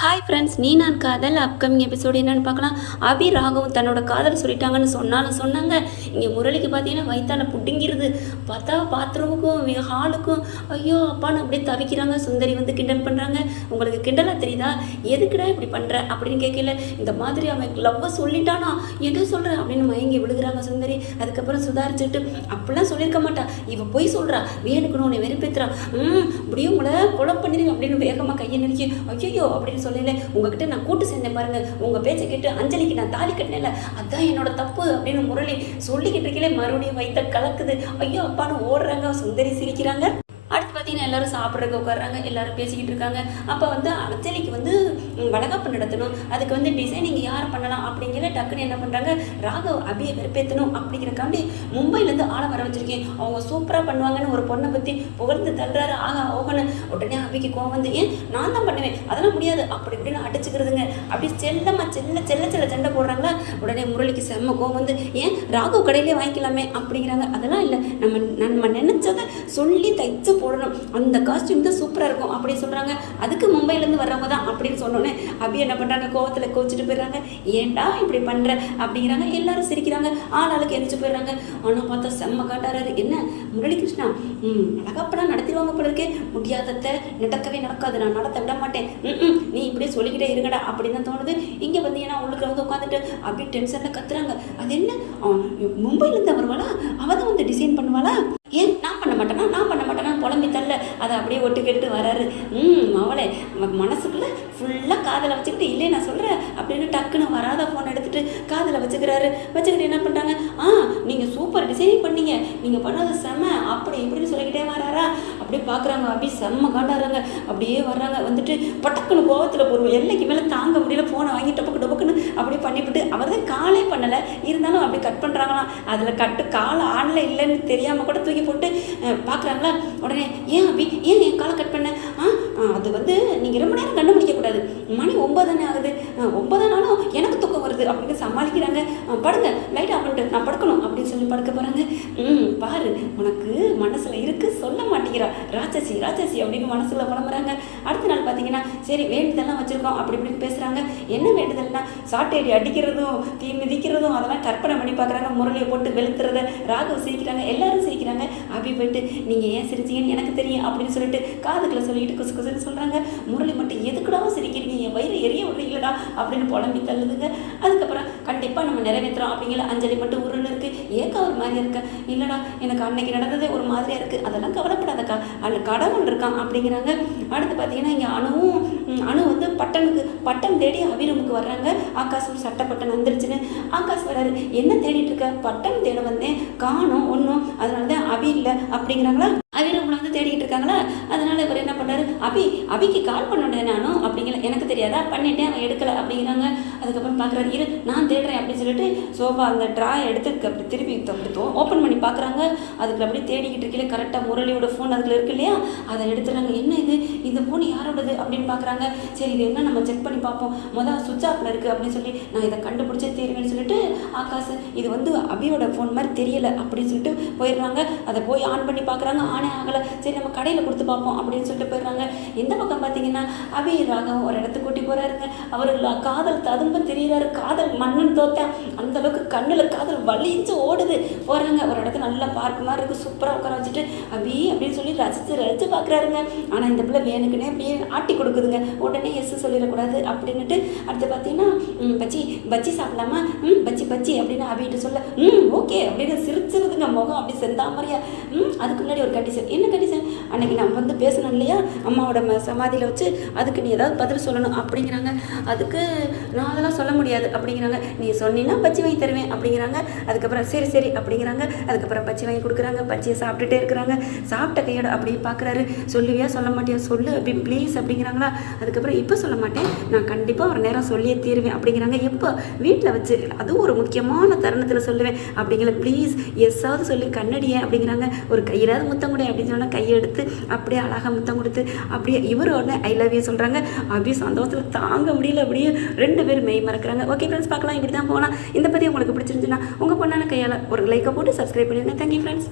Hi friends, நீ நான் காதல் அப்கமிங் எபிசோடு என்னென்னு பார்க்கலாம். அபி ராகவும் தன்னோட காதல் சொல்லிட்டாங்கன்னு சொன்னாங்க. இங்கே முரளிக்கு பார்த்தீங்கன்னா வயிற்றால புட்டிங்கிறது. பார்த்தா பாத்ரூமுக்கும் ஹாலுக்கும் ஐயோ அப்பான்னு அப்படியே தவிக்கிறாங்க. சுந்தரி வந்து கிண்டல் பண்ணுறாங்க. உங்களுக்கு கிண்டலாக தெரியுதா, எதுக்குடா இப்படி பண்ணுற அப்படின்னு கேட்கல. இந்த மாதிரி அவன் லவ்வை சொல்லிட்டானா, என்ன சொல்கிற அப்படின்னு மயங்கி விழுகிறாங்க சுந்தரி. அதுக்கப்புறம் சுதாரிச்சுட்டு அப்படிலாம் சொல்லியிருக்க மாட்டா, இவன் போய் சொல்கிறா, வேணுக்கணும் உன்னை வெறுப்பேற்றுறா, இப்படியும் உங்களை கொலை பண்ணிடுங்க அப்படின்னு வேகமாக கையை நெருக்கி ஐயோ அப்படின்னு சொல்லல. உங்ககிட்ட நான் கூட்டு சேர்ந்தேன் பாருங்க, உங்க பேச்சை கேட்டு அஞ்சலிக்கு நான் தாலி கட்டினேன்ல, அதான் என்னோட தப்பு அப்படின்னு முரளி சொல்லிக்கிட்டு இருக்கலே மறுபடியும் வயிற்ற கலக்குது. ஐயோ அப்பான்னு ஓடுறாங்க. சுந்தரி சிரிக்கிறாங்க. அடுத்து பார்த்தீங்கன்னா எல்லாரும் சாப்பிட்றதுக்கு உட்காடுறாங்க. எல்லாரும் பேசிக்கிட்டு இருக்காங்க. அப்போ வந்து அஞ்சலிக்கு வந்து வளகாப்பு நடத்தணும், அதுக்கு வந்து டிசைனிங் யார் பண்ணலாம் அப்படிங்கிற டக்குன்னு என்ன பண்ணுறாங்க, ராகவ் அபியை வெறுப்பேற்றணும் அப்படிங்கிறக்காண்டி மும்பையிலேருந்து ஆளை வர வச்சிருக்கேன், அவங்க சூப்பராக பண்ணுவாங்கன்னு ஒரு பொண்ணை பற்றி புகழ்ந்து தள்ளுறாரு. ஓகன்னு உடனே அபிக்கு கோவம் வந்து, ஏன் நான் தான் பண்ணுவேன், அதெல்லாம் முடியாது அப்படி இப்படின்னு அடிச்சுக்கிறதுங்க. அப்படி செல்ல சண்டை போடுறாங்களா. உடனே முரளிக்கு செம்ம கோவம் வந்து, ஏன் ராகவ் கடையிலே வாங்கிக்கலாமே அப்படிங்கிறாங்க. அதெல்லாம் இல்லை, நம்ம நினைச்சதை சொல்லி தைச்சு போடணும், அந்த காஸ்டியூம் தான் சூப்பராக இருக்கும் அப்படி சொல்கிறாங்க. அதுக்கு மும்பையிலேருந்து வர்றவங்க தான் அப்படின்னு சொன்னோன்னே அபி என்ன பண்ணுறாங்க, கோவத்தில் கோச்சிட்டு போயிடுறாங்க. ஏன்டா இப்படி பண்ணுற அப்படிங்கிறாங்க. எல்லாரும் சிரிக்கிறாங்க. ஆளாளுக்கு எரிச்சு போயிடுறாங்க. ஆனால் பார்த்தா செம்ம காட்டாரு. என்ன முரளி கிருஷ்ணா, அழகாப்பெல்லாம் நடத்திடுவாங்க போல இருக்கே, முடியாதத்தை நடக்கவே நடக்காது, நான் நடத்த விட மாட்டேன், நீ இப்படியே சொல்லிக்கிட்டே இருங்கடா அப்படின்னு தான் தோணுது. இங்கே வந்தீங்கன்னா உள்ளுக்கு வந்து உட்காந்துட்டு அப்படி டென்ஷனில் கத்துறாங்க. அது என்ன மும்பையிலேருந்து வருவாளா, அவள் தான் வந்து டிசைன் பண்ணுவாளா, ஏன் நான் பண்ண மாட்டேனா புலம்பி தள்ள அதை அப்படியே ஒட்டு கேட்டு வராரு. அவளை மனசுக்குள்ளே ஃபுல்லாக காதில் வச்சுக்கிட்டு, இல்லை நான் சொல்கிறேன் அப்படின்னு டக்குன்னு வராத ஃபோன் எடுத்துகிட்டு காதில் வச்சுக்கிட்டு என்ன பண்ணுறாங்க, நீங்கள் சூப்பர் டிசைனிங் பண்ணீங்க, நீங்கள் பண்ணது செம்ம அப்படி இப்படின்னு சொல்லிக்கிட்டே வராரா. அப்படியே பார்க்குறாங்க. அப்படி செம்ம காண்டாடுறாங்க. அப்படியே வர்றாங்க. வந்துட்டு பட்டக்குன்னு கோவத்தில் ஒரு எல்லைக்கு மேலே தாங்க முடியல, ஃபோனை வாங்கி டொப்புக்குன்னு அப்படியே பண்ணிவிட்டு, அவர் தான் காலே பண்ணலை, இருந்தாலும் அப்படி கட் பண்ணுறாங்களாம். அதில் காலை ஆனில் இல்லைன்னு தெரியாமல் கூட தூக்கி போட்டு பார்க்குறாங்களா. உடனே ஏன் அபி, ஏன் என் காலை கட் பண்ண, அது வந்து நீங்கள் ரொம்ப நேரம் கண்டுபிடிக்கக்கூடாது, மணி 9 ஆகுது, 9 ஆனாலும் எனக்கு தூக்கம் வருது அப்படின்னு சமாளிக்கிறாங்க. படுங்க, லைட் ஆஃப் பண்ணிட்டு நான் படுக்கணும் அப்படின்னு சொல்லி படுக்க போகிறாங்க. பாரு உனக்கு மனசில் இருக்கு, சொல்ல மாட்டேங்கிறா, ராட்சசி அப்படின்னு மனசில் புலம்புறாங்க. அடுத்த நாள் பார்த்தீங்கன்னா சரி வேண்டுதெல்லாம் வச்சுருக்கோம் அப்படி இப்படின்னு பேசுகிறாங்க. என்ன வேண்டுதல்னா, சாட்டையடி அடிக்கிறதும் தீ மிதிக்கிறதும் அதெல்லாம் கற்பனை பண்ணி பார்க்குறாங்க. முரளியை போட்டு வெளுத்துறத. ராகவ் சிரிக்கிறாங்க, எல்லாரும் சிரிக்கிறாங்க. அப்படி போயிட்டு நீங்கள் ஏன் சிரிச்சிங்கன்னு எனக்கு தெரியும் அப்படின்னு சொல்லிட்டு காதுக்குள்ள சொல்லிட்டு குசுன்னு சொல்கிறாங்க. முரளி மட்டும் எதுக்குடா சிரிக்கிறீங்க, என் வயிறு எரிய விடுறீங்களா அப்படின்னு புலம்பி தள்ளுதுங்க. அதுக்கப்புறம் கண்டிப்பாக நம்ம நிறைவேற்றுறோம் அப்படிங்கிற அஞ்சலி மட்டும் உருன்னு இருக்குது. ஏக்கா ஒரு மாதிரியா இருக்க, இல்லைடா எனக்கு அன்னைக்கு நடந்ததே ஒரு மாதிரியாக இருக்குது, அதெல்லாம் கவலைப்படாதக்கா, அதில் கடவுள் இருக்கான் அப்படிங்கிறாங்க. அடுத்து பார்த்தீங்கன்னா இங்கே அணு வந்து பட்டம் தேடி அபிரமுக்கு வர்றாங்க. ஆகாஷ் சட்டை பட்டன் வந்துருச்சுன்னு ஆகாஷ் வராரு. என்ன தேடிட்டு இருக்க, பட்டம் தேட வந்தேன், காணும் ஒன்றும், அதனால தான் அபி இல்லை அப்படிங்கிறாங்களா. அபிரமுல வந்து தேடிக்கிட்டு இருக்காங்களா. அதனால இவர் என்ன பண்ணுறாரு, அபிக்கு கால் பண்ணேன் நானும் அப்படிங்கிற, எனக்கு தெரியாதா, பண்ணிட்டேன் அவன் எடுக்கலை அப்படிங்கிறாங்க. அதுக்கப்புறம் பார்க்குறாரு, இரு நான் தேடுறேன் அப்படின்னு சொல்லிட்டு சோஃபா அந்த ட்ராயை எடுத்து அப்படி திருப்பி ஓப்பன் பண்ணி பார்க்குறாங்க. அதுக்கு அப்படியே தேடிக்கிட்டு இருக்கல கரெக்டாக முரளியோட ஃபோன் அதில் இருக்கு இல்லையா, அதை எடுத்துறாங்க. என்ன இந்த ஃபோன் யாரோடது அப்படின்னு பார்க்குறாங்க. சரி இது என்ன நம்ம செக் பண்ணி பார்ப்போம், மொதல் சுவிட்ச் ஆஃபில் இருக்குது அப்படின்னு சொல்லி நான் இதை கண்டுபிடிச்சே தீருவேன்னு சொல்லிட்டு ஆகாஷ் இது வந்து அபியோட ஃபோன் மாதிரி தெரியலை அப்படின்னு சொல்லிட்டு போயிடுறாங்க. அதை போய் ஆன் பண்ணி பார்க்குறாங்க, ஆனே ஆகலை. சரி நம்ம கடையில் கொடுத்து பார்ப்போம் அப்படின்னு சொல்லிட்டு போயிடுறாங்க. இந்த பக்கம் பார்த்தீங்கன்னா அபி ராகம் ஒரு இடத்துக்கு கூட்டி போகிறாருங்க. அவர் காதல் ததும்ப தெரியுறாரு, காதல் மண்ணுன்னு தோத்தேன் அந்த அளவுக்கு கண்ணில் காதல் வலிஞ்சு ஓடுது. போகிறாங்க ஒரு இடத்துல நல்லா பார்க்க மாதிரி இருக்குது, சூப்பராக உட்கார வச்சுட்டு அபி அப்படின்னு சொல்லி ரசித்து பார்க்குறாருங்க. ஆனால் இந்த பிள்ளை வேணுக்குன்னே அப்படியே ஆட்டி கொடுக்குதுங்க. உடனே எஸ் சொல்லிடக்கூடாது அப்படின்னுட்டு அடுத்து பார்த்தீங்கன்னா பஜ்ஜி சாப்பிடலாமா, பஜ்ஜி அப்படின்னு அபிகிட்ட சொல்ல ஓகே அப்படின்னு சிரிச்சிருதுங்க. முகம் அப்படி செந்தாமரியா. அதுக்கு முன்னாடி ஒரு கண்டிஷன். என்ன கண்டிஷன், அன்னைக்கு நம்ம வந்து பேசணும் இல்லையா அம்மாவோட சமாதியில் வச்சு, அதுக்கு நீ ஏதாவது பதில் சொல்லணும் அப்படிங்கிறாங்க. அதுக்கு நான் அதெல்லாம் சொல்ல முடியாது அப்படிங்கிறாங்க. நீ சொன்னீங்கன்னா பஜ்ஜி வாங்கி தருவேன் அப்படிங்கிறாங்க. அதுக்கப்புறம் சரி அப்படிங்கிறாங்க. அதுக்கப்புறம் பஜ்ஜி வாங்கி கொடுக்குறாங்க. பஜ்ஜியை சாப்பிட்டுட்டே இருக்கிறாங்க. சாப்பிட்ட கையோட அப்படியே பார்க்குறாரு. சொல்லுவியா சொல்ல மாட்டியா சொல்லு அப்படி ப்ளீஸ் அப்படிங்கிறாங்களா. அதுக்கப்புறம் இப்போ சொல்ல மாட்டேன், நான் கண்டிப்பாக ஒரு நேரம் சொல்லியே தீருவேன் அப்படிங்கிறாங்க. எப்போ, வீட்டில் வச்சு, அதுவும் ஒரு முக்கியமான தருணத்தில் சொல்லுவேன் அப்படிங்கிற, ப்ளீஸ் எஸ்ஸாவது சொல்லி கண்ணடியே அப்படிங்கிறாங்க. ஒரு கையிலாவது முத்தம் கூட அப்படின்னு சொன்னால் கையை எடுத்து அப்படியே அழகாக முத்தம் கொடுத்து அப்படியே இவரோட ஐ லவ் யூ சொல்கிறாங்க. அப்படியே சந்தோஷத்தில் தாங்க முடியல. அப்படியே 2 பேர் மெய் மறக்கிறாங்க. ஓகே ஃப்ரெண்ட்ஸ், பார்க்கலாம், இப்படி தான் போகலாம். இந்த பற்றி உங்களுக்கு பிடிச்சிருந்துச்சுன்னா உங்கள் பொண்ணான கையால் ஒரு லைக்கை போட்டு சப்ஸ்கிரைப் பண்ணிடுங்க. Thank you friends.